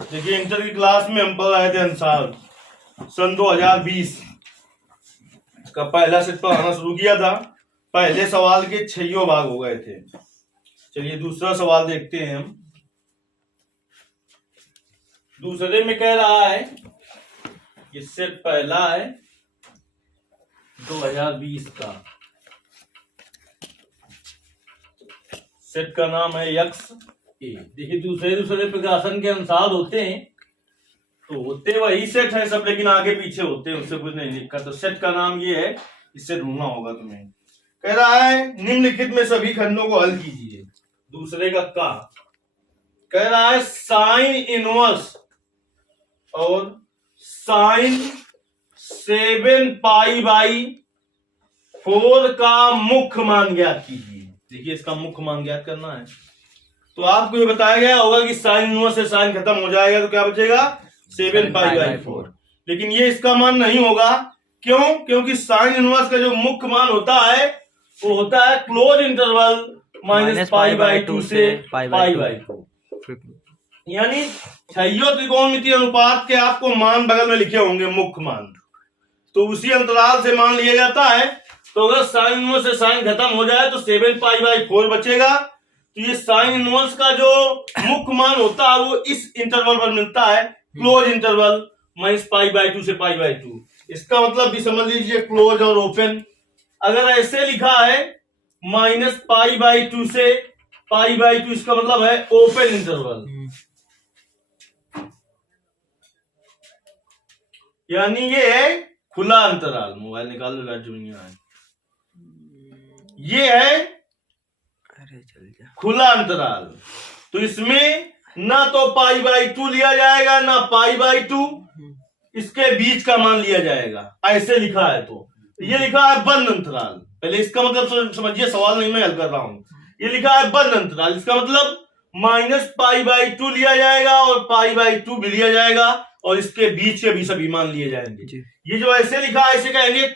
देखिए इंटर की क्लास में हम पढ़ रहे थे अनुसार सन 2020 का पहला सेट पढ़ाना शुरू किया था। पहले सवाल के 6 भाग हो गए थे। चलिए दूसरा सवाल देखते हैं हम। दूसरे में कह रहा है कि सेट पहला है 2020 का, सेट का नाम है यक्स ए। देखिए दूसरे प्रकाशन के अनुसार होते हैं तो होते वही सेट है सब, लेकिन आगे पीछे होते हैं, उससे कुछ नहीं लिखा। तो सेट का नाम ये है, इससे ढूंढना होगा तुम्हें। कह रहा है निम्नलिखित में सभी खंडों को हल कीजिए। दूसरे का कह रहा है साइन इनवर्स और साइन 7π/4 का मुख्य मान ज्ञात कीजिए। देखिए इसका मुख्य मान ज्ञात करना है तो आपको ये बताया गया होगा कि साइन इनवर्स से साइन खत्म हो जाएगा तो क्या बचेगा 7π/4। लेकिन ये इसका मान नहीं होगा। क्यों? क्योंकि साइन इनवर्स का जो मुख्य मान होता है वो होता है क्लोज इंटरवल -π/2 से π/2। यानी छहियों त्रिकोणमितीय अनुपात के आपको मान बगल में लिखे होंगे मुख्य मान, तो उसी अंतराल से मान लिया जाता है। तो अगर साइन इनवर्स से साइन खत्म हो जाए तो 7π/4 बचेगा। तो ये साइन इनवर्स का जो मुख्य मान होता है वो इस इंटरवल पर मिलता है, क्लोज इंटरवल -π/2 से π/2। इसका मतलब भी समझ लीजिए क्लोज और ओपन। अगर ऐसे लिखा है -π/2 से π/2, इसका मतलब है ओपन इंटरवल, यानी ये है खुला अंतराल। मोबाइल निकाल लो, बैठ है। ये है खुला अंतराल। तो इसमें ना तो π/2 लिया जाएगा ना π/2, इसके बीच का मान लिया जाएगा। ऐसे लिखा है तो ये लिखा है बंद अंतराल। पहले इसका मतलब समझिए, सवाल नहीं मैं हल कर रहा हूं। ये लिखा है बंद अंतराल, इसका मतलब -π/2 लिया जाएगा और π/2 भी लिया जाएगा और इसके बीच के भी सभी मान लिए जाएंगे। ये जो ऐसे लिखा है इसे कहेंगे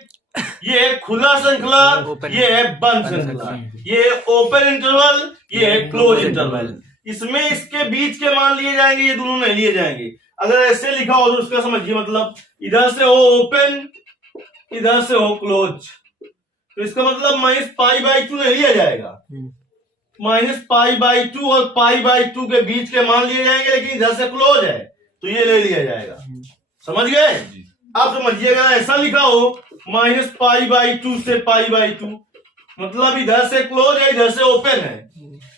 ये है खुला श्रृंखला, ये है बंद श्रृंखला, ये है ओपन इंटरवल, ये है क्लोज इंटरवल। इसमें इसके बीच के मान लिए जाएंगे, ये दोनों नहीं लिए जाएंगे। अगर ऐसे लिखा हो तो उसका समझिए मतलब इधर से हो ओपन, इधर से हो क्लोज, तो इसका मतलब -π/2 नहीं लिया जाएगा। -π/2 और π/2 के बीच के मान लिए जाएंगे, लेकिन इधर से क्लोज है तो ये ले लिया जाएगा। समझ गए? आप समझिएगा ऐसा लिखा हो -π/2 से π/2, मतलब इधर से क्लोज है इधर से ओपन है।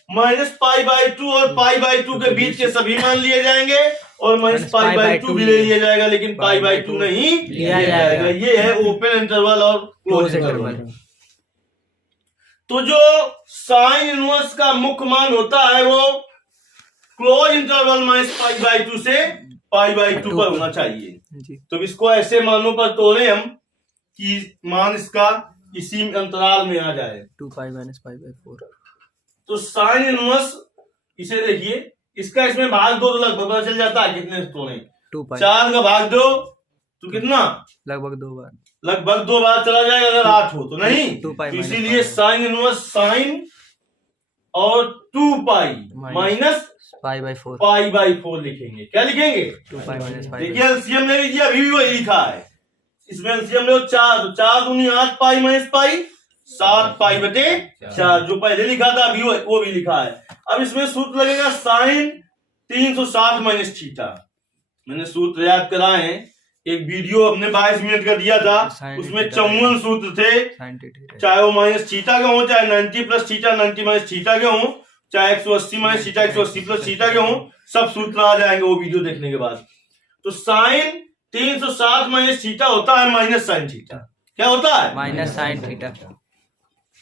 -π/2 और π/2 के बीच के सभी मान लिए जाएंगे और -π/2 भी ले लिया जाएगा, लेकिन π/2 नहीं लिया जाएगा। ये है ओपन इंटरवल और क्लोज इंटरवल। तो जो साइन इनवर्स का मुख्य मान होता है वो क्लोज इंटरवल -π/2 से π/2 पर होना चाहिए। तो इसको ऐसे मानों पर तोड़े हम कि मान इसका इसी अंतराल में आ जाए 2π - π/4। तो साइन इनवर्स इसे देखिए, इसका इसमें भाग दो तो लगभग पता चल जाता है कितने तोड़े। 4 का भाग दो तो कितना, लगभग 2 बार, लगभग 2 बार चला जाएगा अगर 8 हो तो नहीं। तो इसीलिए साइन इनवर्स साइन और 2π -π/4 लिखेंगे। क्या लिखेंगे? 2π - π। देखिए एलसीएम ले लीजिए, अभी भी वही लिखा है। इसमें एलसीएम ले 4, तो 4 दूनी 8 π - π 7π/4, जो पहले लिखा था अभी वो भी लिखा है। अब इसमें सूत्र लगेगा साइन 360 - थीटा। मैंने सूत्र याद कराए हैं, एक वीडियो हमने 22 मिनट का दिया था, उसमें 54 सूत्र थे, चाहे वो -थीटा के हो, चाहे 90 + थीटा 90 - थीटा के हो, चाहे 180 - थीटा 180 + थीटा के हो, सब सूत्र आ जाएंगे वो वीडियो देखने के बाद। तो साइन 360 - थीटा होता है माइनस साइन थीटा। क्या होता है? Minus sine theta.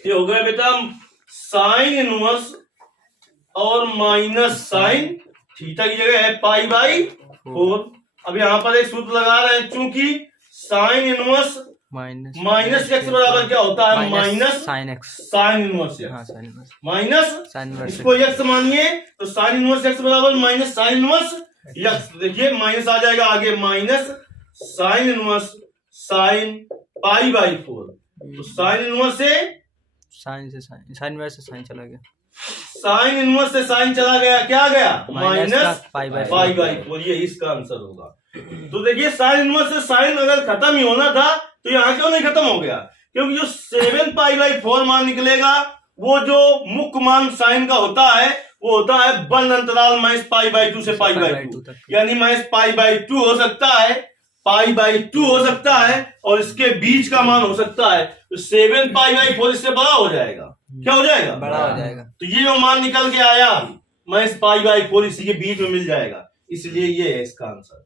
ये हो गया बेटा साइन इनवर्स और माइनस साइन थीटा की जगह है π/4। अब यहाँ पर एक सूत्र लगा रहे हैं, चूंकि साइन इनवर्स माइनस एक्स बराबर क्या होता है, minus sine x, sine inverse minus sine, इसको एक्स मानिए तो साइन इनवर्स एक्स बराबर माइनस साइन इनवर्स एक्स। देखिए माइनस आ जाएगा आगे, माइनस साइन इनवर्स साइन π/4। तो साइन इनवर्स से साइन इनवर्स से साइन चला गया, साइन इनवर्स से साइन चला गया, क्या गया? Minus pi by pi by 4। ये इसका आंसर होगा। तो देखिए साइन इनवर्स से साइन अगर खत्म ही होना था तो यहाँ क्यों नहीं खत्म हो गया? क्योंकि जो 7 पाई बाई 4 मान निकलेगा वो जो मुख्य मान साइन का होता है वो होता है 1 अंतराल माइनस पाई बाई 2 से पाई बाई 2, यानी माइनस पाई बाई 2 हो सकता है, पाई बाई 2 हो सकता है और इसके बीच का मान हो सकता है। तो 7 पाई बाई 4 इससे बड़ा हो जाएगा। क्या हो जाएगा? बड़ा हो जाएगा। तो ये जो मान निकल के आया माइनस पाई बाई 4 इसी के बीच में मिल जाएगा, इसलिए ये है इसका आंसर।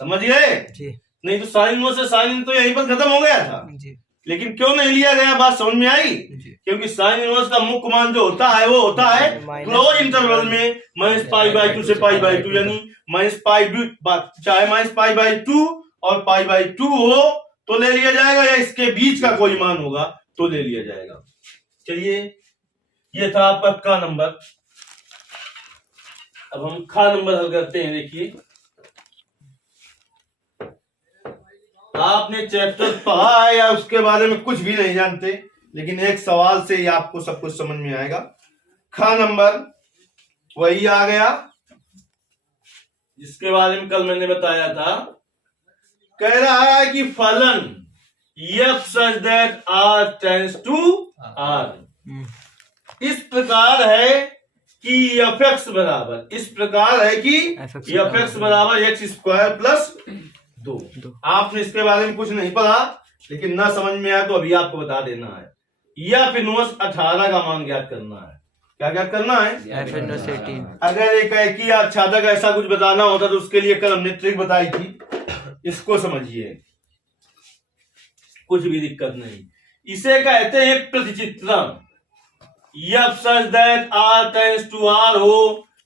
समझ गए? जी नहीं तो साइन इनवर्स से साइन तो यहीं पर खत्म हो गया था, जी लेकिन क्यों नहीं लिया गया? बात समझ में आई? जी। क्योंकि साइन इनवर्स का मुख्य मान जो होता है वो होता है क्लोज इंटरवल में माइनस पाई बाई 2 से पाई बाई 2, यानी माइनस पाई 2 चाहे माइनस पाई बाई 2 और पाई बाई 2 हो तो ले लिया जाएगा, या इसके बीच का कोई मान होगा तो ले लिया जाएगा। चलिए ये था आपका का नंबर। अब हम खा नंबर हल करते हैं। देखिए आपने चैप्टर पढ़ा है या उसके बारे में कुछ भी नहीं जानते, लेकिन एक सवाल से ही आपको सब कुछ समझ में आएगा। खा नंबर वही आ गया जिसके बारे में कल मैंने बताया था। कह रहा है कि फलन f such that r tends to r इस प्रकार है कि fx बराबर, इस प्रकार है कि fx बराबर x स्क्वायर प्लस 2। आपने इसके बारे में कुछ नहीं पढ़ा, लेकिन ना समझ में आया तो अभी आपको बता देना है। f इनवर्स 18 का मान ज्ञात करना है। क्या ज्ञात करना है? f inverse 18। अगर एक एकी या छात्रक ऐसा कुछ बताना होता तो उसके लिए कल हमने ट्रिक बताई थी, इसको समझिए, कुछ भी दिक्कत नहीं। इसे कहते हैं प्रतिचित्रण। f such that r tends to r हो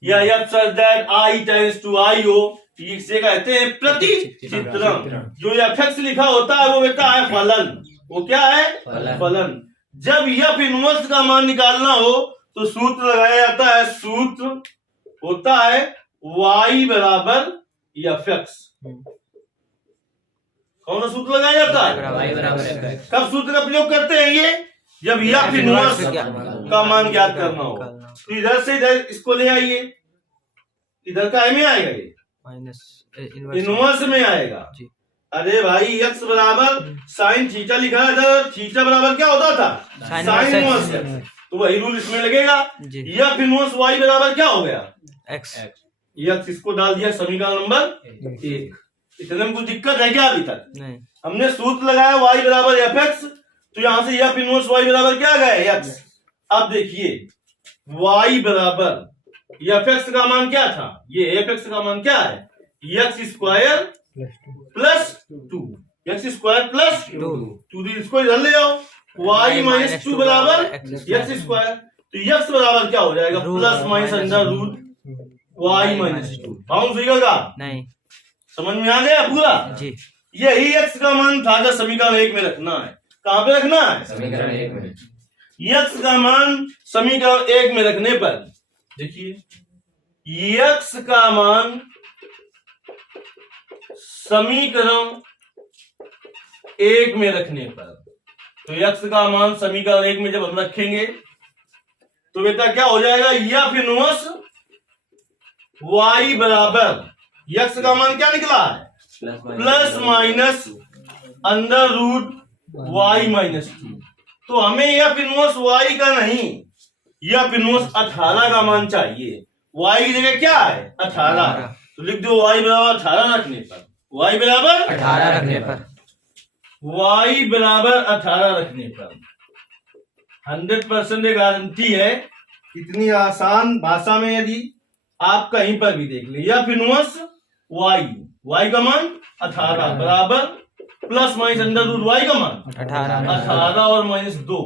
या f such that I tends to I हो, इसे कहते हैं प्रतिचित्रण। जो fx लिखा होता है वो बेटा है फलन। वो क्या है? फलन। जब f इनवर्स का मान निकालना हो तो सूत्र लगाया जाता है। सूत्र होता है y बराबर fx। कौन सा सूत्र लगाया जाता है? कब सूत्र का प्रयोग करते हैं? ये जब f इनवर्स का मान ज्ञात करना हो। तो इधर से इधर इसको ले आइए, इधर का में आएगा, ये माइनस इनवर्स में आएगा। अरे भाई x बराबर साइन थीटा लिखा है था, थीटा बराबर क्या होता था? Sine inverse. तो वही रूल इसमें लगेगा। f इनवर्स y बराबर क्या हो गया? x। इसको डाल दिया समीकरण नंबर 1। इतने में कुछ दिक्कत है क्या अभी तक? नहीं। हमने सूत्र लगाया y बराबर fx, तो यहां से f इनवर्स y बराबर क्या गया? x। अब देखिए y बराबर fx का मान क्या था? ये fx का मान क्या है? x square plus 2, x square plus 2। इसको इधर ले आओ, y माइनस 2 बराबर x स्क्वायर। तो x बराबर क्या हो जाएगा? Plus minus under root y minus 2। Bounce होगा? नहीं। समझ में आ गया पूरा? जी। यही x का मान था जो समीकरण 1 में रखना है। कहां पे रखना है? समीकरण 1 में। x का मान समीकरण 1 में रखने पर देखिए x का मान समीकरण 1 में रखने पर, तो x का मान समीकरण 1 में जब हम रखेंगे तो बेटा क्या हो जाएगा? f इनवर्स y बराबर x का मान क्या निकला है? Plus minus under root y minus 2। तो हमें f इनवर्स y का नहीं, f इनवर्स 18 का मान चाहिए। y की जगह क्या है? 18। तो लिख दो y बराबर 18 रखने पर, y बराबर 18 रखने पर, y बराबर 18 रखने पर 100% गारंटी है। इतनी आसान भाषा में यदि आप कहीं पर भी देख ले, f इनवर्स y का मान 18 बराबर plus minus under root y का मान 18 और माइनस 2,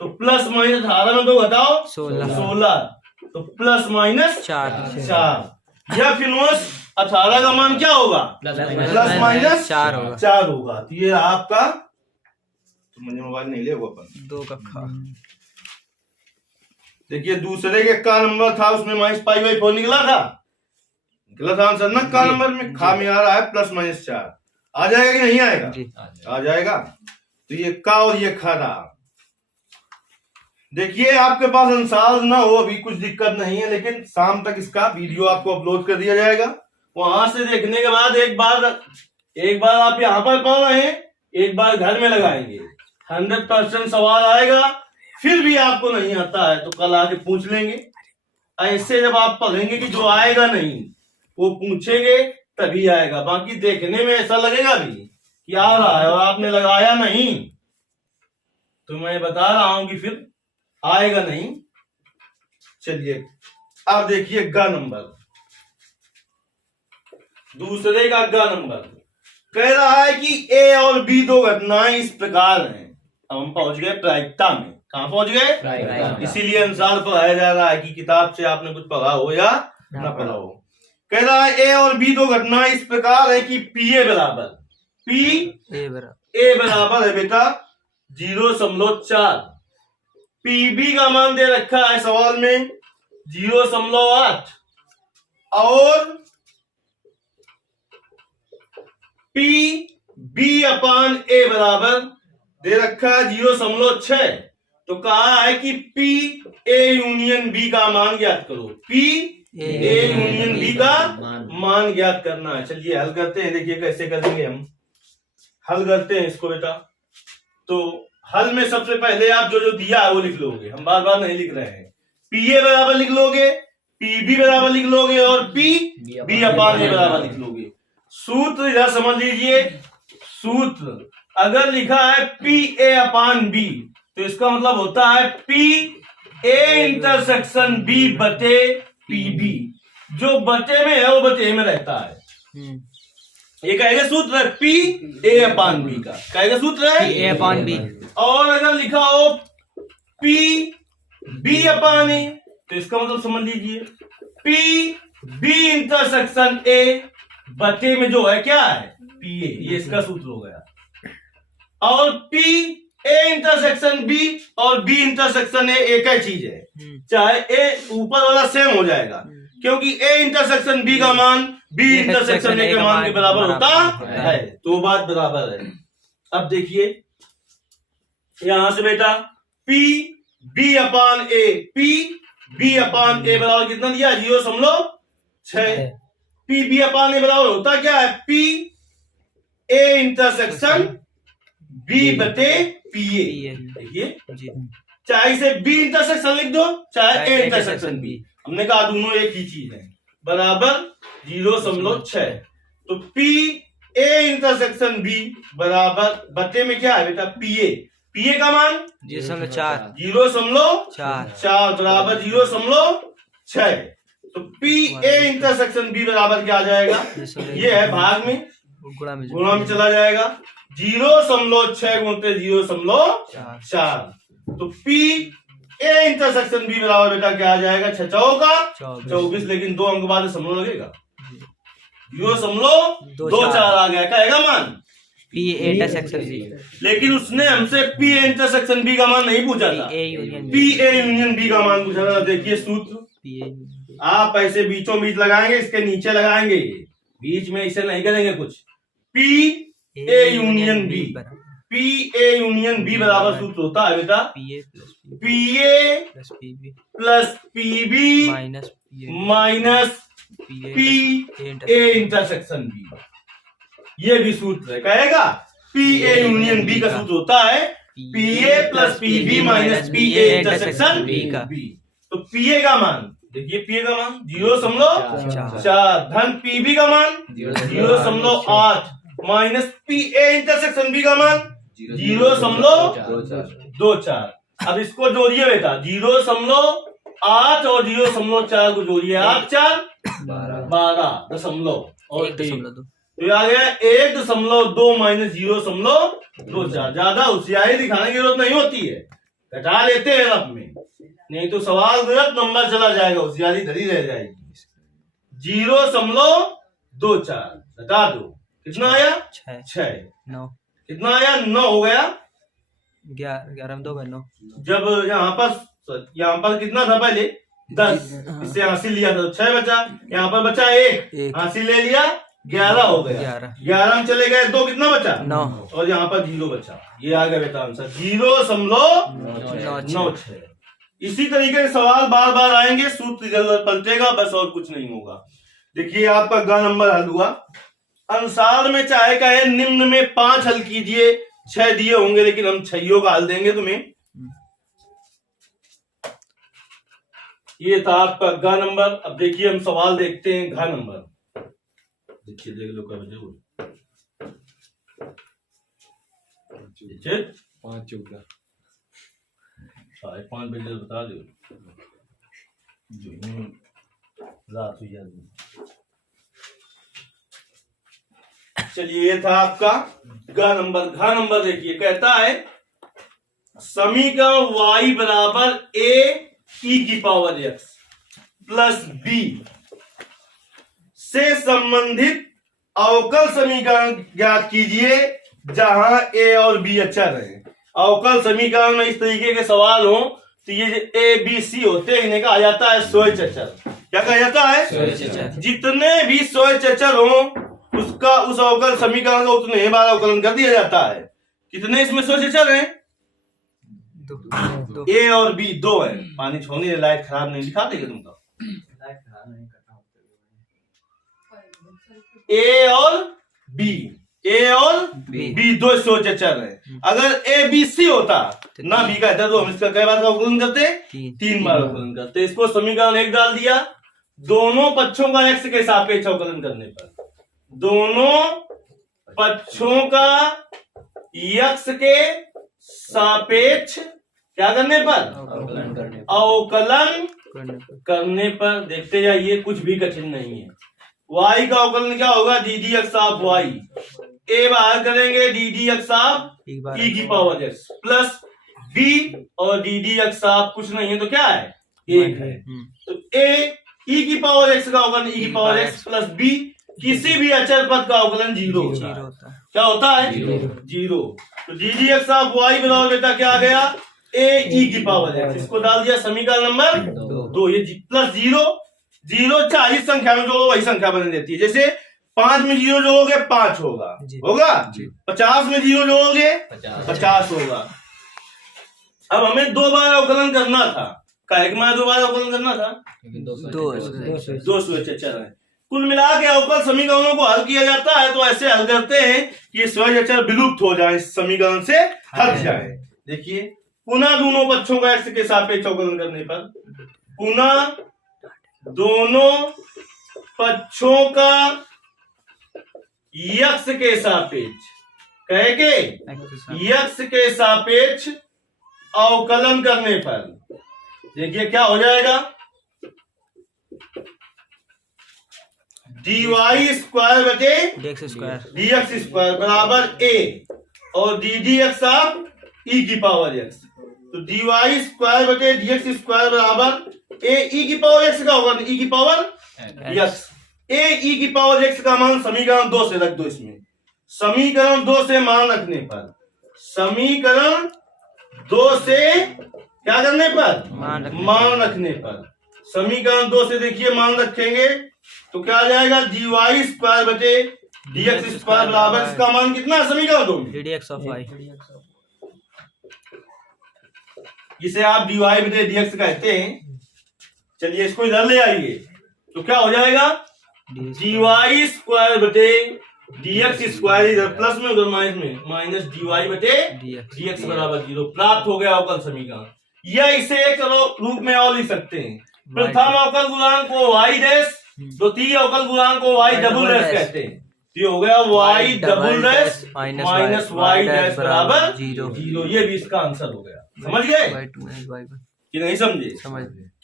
तो प्लस माइनस 18 में 2 घटाओ 16, तो प्लस माइनस 4। f इनवर्स 18 का मान क्या होगा? प्लस माइनस 4 होगा। तो ये आपका, तो मुझे मोबाइल नहीं ले वो अपन 2 का खा। देखिए दूसरे के का नंबर था, उसमें माइनस पाई बाई 4 निकला था आंसर ना। का नंबर में खा में आ रहा है प्लस माइनस 4। आ जाएगा कि नहीं आएगा? आ जाएगा। तो ये का और ये खा रहा। देखिए आपके पास अंसाज ना हो अभी कुछ दिक्कत नहीं है, लेकिन शाम तक इसका वीडियो आपको अपलोड कर दिया जाएगा। वहां से देखने के बाद एक बार आप यहाँ पर पढ़ रहे हैं, एक बार घर में लगाएंगे, 100% सवाल आएगा। फिर भी आपको नहीं आता है तो कल आके पूछ लेंगे। ऐसे जब आप पढ़ेंगे कि जो आएगा नहीं वो पूछेंगे तभी आएगा, बाकी देखने में ऐसा लगेगा भी कि आ रहा है और आपने लगाया नहीं तो मैं बता रहा हूं कि फिर आएगा नहीं। चलिए अब देखिए ग नंबर, दूसरे का ग नंबर कह रहा है कि ए और बी दो घटनाएं इस प्रकार हैं। अब हम पहुंच गए प्रायिकता में। कहां पहुंच गए? इसीलिए अनुसार पढ़ाया जा रहा है कि किताब से आपने कुछ पढ़ा हो या ना पढ़ा हो। कह रहा है ए और बी दो घटनाएं इस प्रकार है कि पी ए बराबर है बेटा 0.4। पीबी का मान दे रखा है सवाल में 0.8 और पी बी अपान ए बराबर दे रखा है 0.6। तो कहा है कि पी ए यूनियन बी का मान ज्ञात करो। पी ए यूनियन बी का मान ज्ञात करना है। चलिए हल करते हैं, देखिए कैसे करेंगे हम। हल करते हैं इसको बेटा। तो हल में सबसे पहले आप जो जो दिया है वो लिख लोगे, हम बार बार नहीं लिख रहे हैं। पी ए बराबर लिख लोगे, पी बी बराबर लिख लोगे और पी बी अपान ए बराबर लिख लोगे। सूत्र इधर समझ लीजिए। सूत्र अगर लिखा है पी ए अपान बी तो इसका मतलब होता है पी ए इंटरसेक्शन बी बटे पी बी। जो बटे में है वो बटे में रहता है। ये कहेगा सूत्र है पी ए अपान बी का, कहेगा सूत्र है ए अपान बी। और अगर लिखा हो पी बी अपान ए तो इसका मतलब समझ लीजिए पी बी इंटरसेक्शन ए बटे में जो है क्या है पी ए। ये इसका सूत्र हो गया। और पी ए इंटरसेक्शन बी और बी इंटरसेक्शन ए एक ही चीज है, चाहे ए ऊपर वाला सेम हो जाएगा क्योंकि ए इंटरसेक्शन बी का मान बी इंटरसेक्शन ए के मान के बराबर होता है। तो बात बराबर है। अब देखिए यहां से बेटा पी बी अपान ए, पी बी अपान ए बराबर कितना दिया 0.6। पी बी अपान ए बराबर होता क्या है पी ए इंटरसेक्शन बी बटे पी ए। देखिए चाहे इसे बी इंटरसेक्शन लिख दो चाहे ए इंटरसेक्शन बी, हमने कहा दोनों एक ही चीज है, बराबर 0.6। तो पी ए इंटरसेक्शन बी बराबर बटे में क्या है बेटा पी ए का मान 0.4 बराबर 0.6। तो पी ए इंटरसेक्शन बी बराबर क्या आ जाएगा? ये है भाग में, गुणा में चला जाएगा 0.6 गुणते 0.4। तो पी ए इंटरसेक्शन बी बराबर बेटा क्या आ जाएगा 6 चौका 24, लेकिन 2 अंक बाद दशमलव लगेगा 0.24 आ गया। कहेगा मान पी ए इंटरसेक्शन बी, लेकिन उसने हमसे पी ए इंटरसेक्शन बी का मान नहीं पूछा था, पी ए यूनियन बी का मान पूछा था। देखिए सूत्र आप ऐसे बीचों बीच लगाएंगे, इसके नीचे लगाएंगे, बीच में इसे नहीं करेंगे कुछ। P A union B, P A union B बराबर सूत्र होता है बेटा P A plus P B minus P A intersection B. ये भी सूत्र है, कहेगा पी ए यूनियन बी का सूत्र होता है P A plus P B minus P A intersection B. तो पी ए का मान देखिए, पी ए का मान 0.4 धन पी बी का मान 0.8 minus P A intersection B का मान 0.24। अब इसको जोड़िए बेटा 0.8 और 0.4 को जोड़िए आप 12 दशमलव और 1 तो आ गया 1.2 माइनस 0.24। ज्यादा होशियारी दिखाने की जरूरत नहीं होती है, घटा लेते हैं रफ में, नहीं तो सवाल गलत नंबर चला जाएगा, होशियारी धरी रह जाएगी। 0.24 घटा दो कितना आया 6 9 कितना आया 9 हो गया 11 2 9। जब यहाँ पर कितना था पहले 10, इससे हासिल लिया था 6 बचा, यहाँ पर बचा 1 हासिल ले लिया 11 हो गया 11 में चले गए 2 कितना बचा 9 और यहाँ पर 0 बचा। ये आ गया बेटा आंसर 0.96। इसी तरीके के सवाल बार बार आएंगे, सूत्र जरूर पलटेगा, बस और कुछ नहीं होगा। देखिए आपका ग नंबर हल हुआ। अनुसार में चाहे कहे निम्न में 5 हल कीजिए, 6 दिए होंगे लेकिन हम 6 का हल देंगे तुम्हें। ये था आपका ग नंबर। अब देखिए हम सवाल देखते हैं घ नंबर। देखिए देख लो कब जरूर 5 बजे बता दो रात हुई जाती। चलिए ये था आपका ग नंबर। घ नंबर देखिए कहता है समीकरण y बराबर a e की पावर x प्लस b से संबंधित अवकल समीकरण ज्ञात कीजिए जहां a और b अचर है। अवकल समीकरण में इस तरीके के सवाल हो तो ये a b c होते हैं, इन्हें कहा जाता है स्वैच अचर। क्या कहा जाता है? जितने भी स्वैच अचर हो उसका उस अवकल समीकरण का उतने बार अवकलन कर दिया जाता है। कितने इसमें स्वैच अचर हैं? ए और बी 2 है। पानी छोड़ने लाइट खराब नहीं दिखा देगा तुमको। ए और बी 2 स्वैच अचर है। अगर ए बी सी होता ना बी का तो हम इसका कई बार का अवकलन करते? 3 बार अवकलन करते। इसको समीकरण 1 डाल दिया। दोनों पक्षों का x के सापेक्ष अवकलन करने पर, दोनों पक्षों का x के सापेक्ष क्या करने पर? अवकलन करने पर। देखते जाइए कुछ भी कठिन नहीं है। y का अवकलन क्या होगा? D D x of y। a बाहर करेंगे D D x of e की पावर x प्लस b और डी डी एक्स ऑफ कुछ नहीं है तो क्या है? 1 है। तो a e की पावर x का अवकलन e की पावर x प्लस b किसी भी अचर पद का अवकलन 0 होता है। क्या होता है? 0। तो D D x of y बराबर बेटा क्या आ गया? a e की पावर x। इसको डाल दिया समीकरण नंबर 2। ये प्लस 0 40 संख्या में जोड़ो वही संख्या बन देती है। जैसे 5 में 0 जोड़ोगे 5 होगा 50 में 0 जोड़ोगे 50 होगा। अब हमें 2 बार अवकलन करना था। काहे के माने 2 बार अवकलन करना था? 2 स्वैच अचर है। कुल मिला के अवकल समीकरणों को हल किया जाता है तो ऐसे हल करते हैं कि स्वैच अचर विलुप्त हो जाए, समीकरण से हट जाए। देखिए पुनः दोनों पक्षों का x के सापेक्ष अवकलन करने पर, पुनः दोनों पक्षों का x के सापेक्ष कहे के x के सापेक्ष अवकलन करने पर देखिए क्या हो जाएगा? dy स्क्वायर बटे dx स्क्वायर बराबर a और D D x of e की पावर x। तो dy स्क्वायर बटे dx स्क्वायर बराबर a e की पावर x का होगा e की पावर x। a e की पावर x का मान समीकरण 2 से रख दो। इसमें समीकरण 2 से मान रखने पर, समीकरण 2 से क्या करने पर? मान रखने पर। समीकरण 2 से देखिए मान रखेंगे तो क्या आ जाएगा? dy स्क्वायर बटे dx स्क्वायर बराबर इसका मान कितना है समीकरण 2 में? dx of y। जिसे आप dy बटे dx कहते हैं। चलिए इसको इधर ले आइए तो क्या हो जाएगा? dy स्क्वायर बटे dx स्क्वायर इधर प्लस में उधर माइनस में, माइनस dy बटे dx बराबर 0 प्राप्त हो गया अवकल समीकरण। या इसे एक रूप में और लिख सकते हैं। प्रथम अवकल गुणांक को y डैश, द्वितीय अवकल गुणांक को y डबल डैश कहते हैं। ये हो गया y double dash minus y dash बराबर 0। ये भी इसका आंसर हो गया। समझ गए कि नहीं समझे?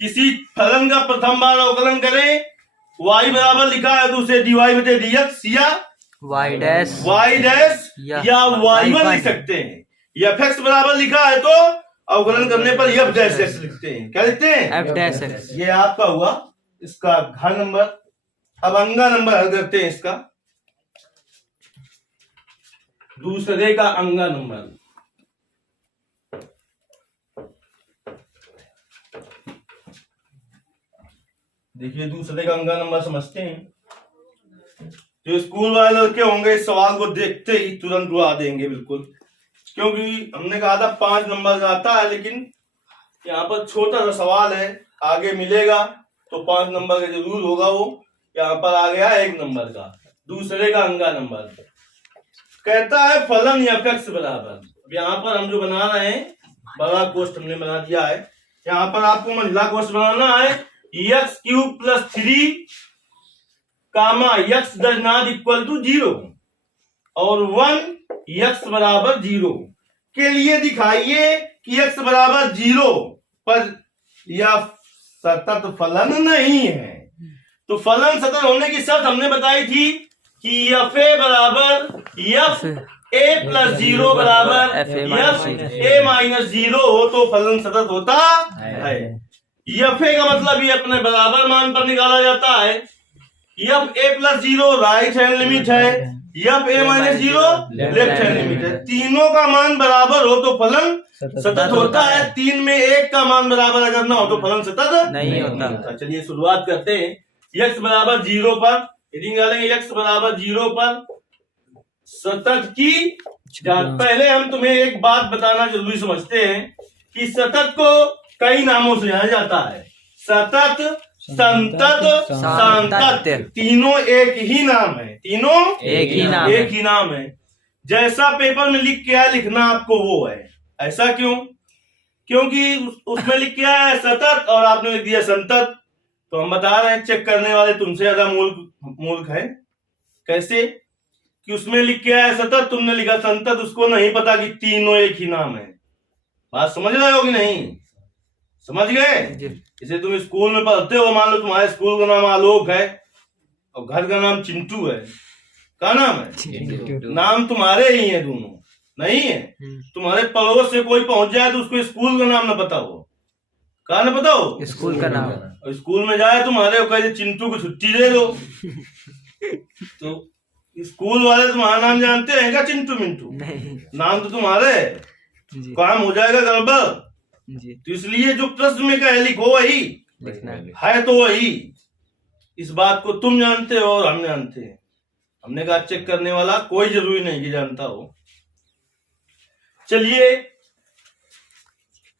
किसी फलन का प्रथम बार अवकलन करें, y बराबर लिखा है तो उसे dy बटे dx या y डैश या y1 लिख सकते हैं। या f बराबर लिखा है तो अवकलन करने पर f डैश x लिखते हैं। क्या लिखते हैं? f dash x। ये आपका हुआ इसका घ नंबर। अब अंगा नंबर हल करते हैं इसका, दूसरे का अंगा नंबर। देखिए दूसरे का अंगा नंबर समझते हैं। जो स्कूल वाले लड़के होंगे इस सवाल को देखते ही तुरंत उड़ा देंगे बिल्कुल, क्योंकि हमने कहा था 5 नंबर आता है लेकिन यहाँ पर छोटा सा सवाल है, आगे मिलेगा तो 5 नंबर का जरूर होगा वो। यहाँ पर आ गया 1 नंबर का, दूसरे का अंगा नंबर। कहता है फलन f(x) बराबर, अब यहाँ पर हम जो बना रहे हैं बड़ा कोष्ठ हमने बना दिया है। यहाँ पर आपको मंझला कोष्ठ बनाना है, x³ + 3 comma x does not equal to 0 और 1 x बराबर 0 के लिए दिखाइए कि x बराबर 0 पर यह सतत फलन नहीं है। तो फलन सतत होने की शर्त हमने बताई थी कि fa बराबर fa + 0 बराबर fa - 0 हो तो फलन सतत होता है। fa का मतलब ये अपने बराबर मान पर निकाला जाता है। fa + 0 राइट हैंड लिमिट है, fa - 0 लेफ्ट हैंड लिमिट है। तीनों का मान बराबर हो तो फलन सतत होता है। 3 में 1 का मान बराबर अगर ना हो तो फलन सतत नहीं होता। चलिए शुरुआत करते हैं। x बराबर 0 पर हेडिंग डालेंगे, x बराबर 0 पर सतत की जांच। पहले हम तुम्हें एक बात बताना जरूरी समझते हैं कि सतत को कई नामों से जाना जाता है, सतत, संतत, सांतत्य, तीनों एक ही नाम है, तीनों एक ही नाम है। जैसा पेपर में लिख के आया लिखना आपको वो है। ऐसा क्यों? क्योंकि उसमें लिख के आया है सतत और आपने लिख दिया संतत। तो हम बता रहे हैं चेक करने वाले तुमसे ज्यादा मूर्ख है। कैसे कि उसमें लिख के आया सतत, तुमने लिखा संतत, उसको नहीं पता कि तीनों एक ही नाम है। बात समझ रहे हो कि नहीं? समझ गए? जैसे तुम स्कूल में पढ़ते हो, मान लो तुम्हारे स्कूल का नाम आलोक है और घर का नाम चिंटू है। क्या नाम है? नाम तुम्हारे ही है, दोनों नहीं है। तुम्हारे पड़ोस से कोई पहुंच जाए तो उसको स्कूल का नाम ना पता हो। क्या ना पता हो? स्कूल का नाम। और स्कूल में जाए तुम्हारे कहे चिंटू को छुट्टी दे दो तो स्कूल वाले तुम्हारा नाम जानते हैं क्या? चिंटू मिंटू नाम तो तुम्हारे, काम हो जाएगा गड़बड़। तो इसलिए जो प्रश्न में कहे लिखो वही है तो वही। इस बात को तुम जानते हो और हम जानते हैं। हमने कहा चेक करने वाला कोई जरूरी नहीं कि जानता हो। चलिए,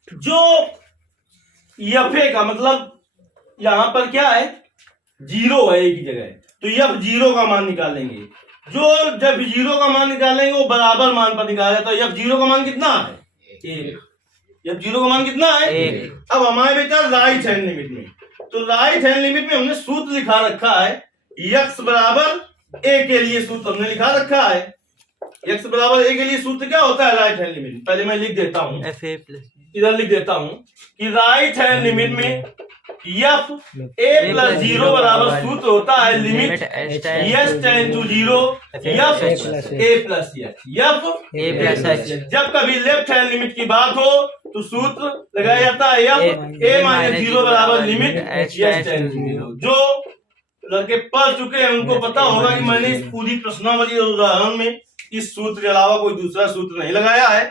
जो fa का मतलब यहां पर क्या है? 0 है एक ही जगह, तो f 0 का मान निकालेंगे। जो जब 0 का मान निकालेंगे वो बराबर मान पर निकाला जाता है। f 0 का मान कितना है? 1। f 0 का मान कितना है? 1। अब हमारे बेटा राइट हैंड लिमिट में, तो राइट हैंड लिमिट में हमने सूत्र लिखा रखा है। x बराबर a के लिए सूत्र हमने लिखा रखा है। x बराबर a के लिए सूत्र क्या होता है राइट हैंड लिमिट? पहले मैं लिख देता हूं, इधर लिख देता हूं कि राइट हैंड लिमिट में f a + 0 बराबर सूत्र होता है limit s tend to 0 f a + h। जब कभी लेफ्ट हैंड लिमिट की बात हो तो सूत्र लगाया जाता है f a - 0 बराबर लिमिट s टेंड टू 0। जो लड़के पढ़ चुके हैं उनको पता होगा कि मैंने इस पूरी प्रश्नावली और उदाहरण में इस सूत्र के अलावा कोई दूसरा सूत्र नहीं लगाया है।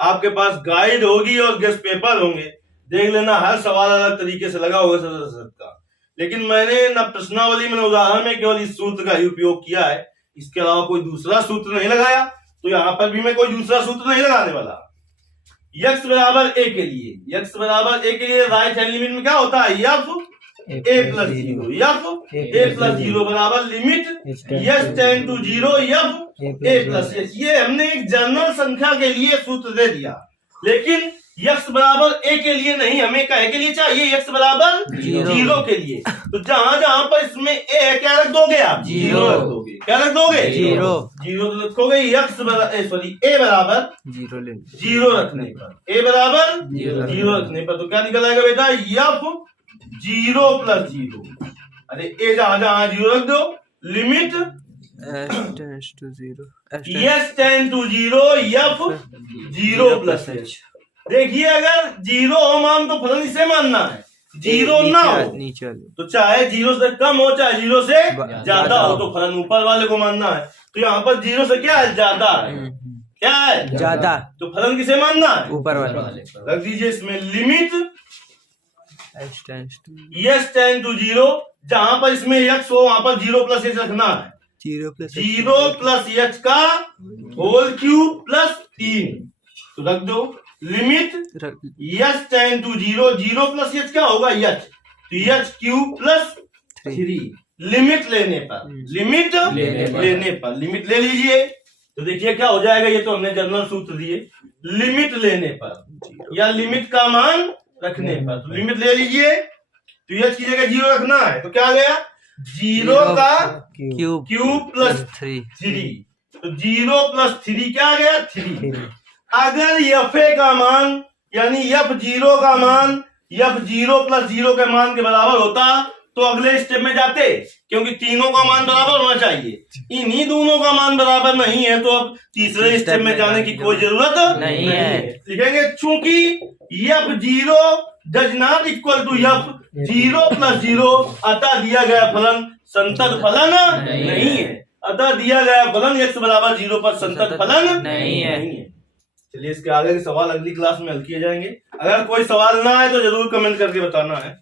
आपके पास गाइड होगी और गेस्ट पेपर होंगे, देख लेना हर सवाल अलग तरीके से लगा होगा सतत का। लेकिन मैंने न प्रश्नावली में न उदाहरण में केवल इस सूत्र का ही उपयोग किया है, इसके अलावा कोई दूसरा सूत्र नहीं लगाया। तो यहाँ पर भी मैं कोई दूसरा सूत्र नहीं लगाने वाला। x बराबर a के लिए, x बराबर a के लिए राइट हैंड लिमिट में क्या होता है? f a + 0 f a + 0 बराबर limit s tend to 0 f a + s। ये हमने एक जनरल संख्या के लिए सूत्र दे दिया, लेकिन x बराबर a के लिए नहीं, हमें कहे के लिए चाहिए x बराबर 0 के लिए। तो जहां जहां पर इसमें a है क्या रख दोगे आप? 0 रख दोगे। क्या रख दोगे? 0 रखोगे। a बराबर 0 रखने पर, a बराबर 0 रखने पर तो क्या निकल आएगा बेटा? f 0 + 0। अरे a जहां जहां 0 रख दो, limit s tend to 0 f 0 + h। देखिए अगर 0 हो मान तो फलन इसे मानना है, 0 ना हो तो चाहे 0 से कम हो चाहे 0 से ज्यादा हो तो फलन ऊपर वाले को मानना है। तो यहाँ पर 0 से क्या है? ज्यादा है। क्या है? ज्यादा। तो फलन किसे मानना है? ऊपर वाले। रख दीजिए इसमें लिमिट s टेंड टू 0। जहां पर इसमें x हो वहां पर 0 + h रखना है। 0 + h का होल क्यूब + 3 तो रख दो। Limit H tend to 0, 0 plus H क्या होगा एच, तो एच क्यूब प्लस 3 लिमिट लेने पर, लिमिट लेने पर, लिमिट ले लीजिए तो देखिए क्या हो जाएगा, ये तो हमने जनरल सूत्र दिए, लिमिट लेने पर या लिमिट का मान रखने पर, तो लिमिट ले लीजिए तो एच की जगह 0 रखना है, तो क्या आ गया 0 का क्यूब प्लस 3, तो 0 प्लस 3 क्या आ गया 3। अगर एफ का मान यानी f0 का मान f0 प्लस 0 के मान के बराबर होता तो अगले स्टेप में जाते, क्योंकि तीनों का मान बराबर होना चाहिए, इन्हीं दोनों का मान बराबर नहीं है तो अब तीसरे स्टेप में जाने की कोई जरूरत नहीं है। लिखेंगे चूंकि f0 does not equal to f0 plus 0, अतः दिया गया फलन संतत फलन नहीं है, अतः दिया गया फलन x बराबर 0 पर संतत फलन नहीं है। चलिए इसके आगे के सवाल अगली क्लास में हल किए जाएंगे। अगर कोई सवाल ना आए तो जरूर कमेंट करके बताना है।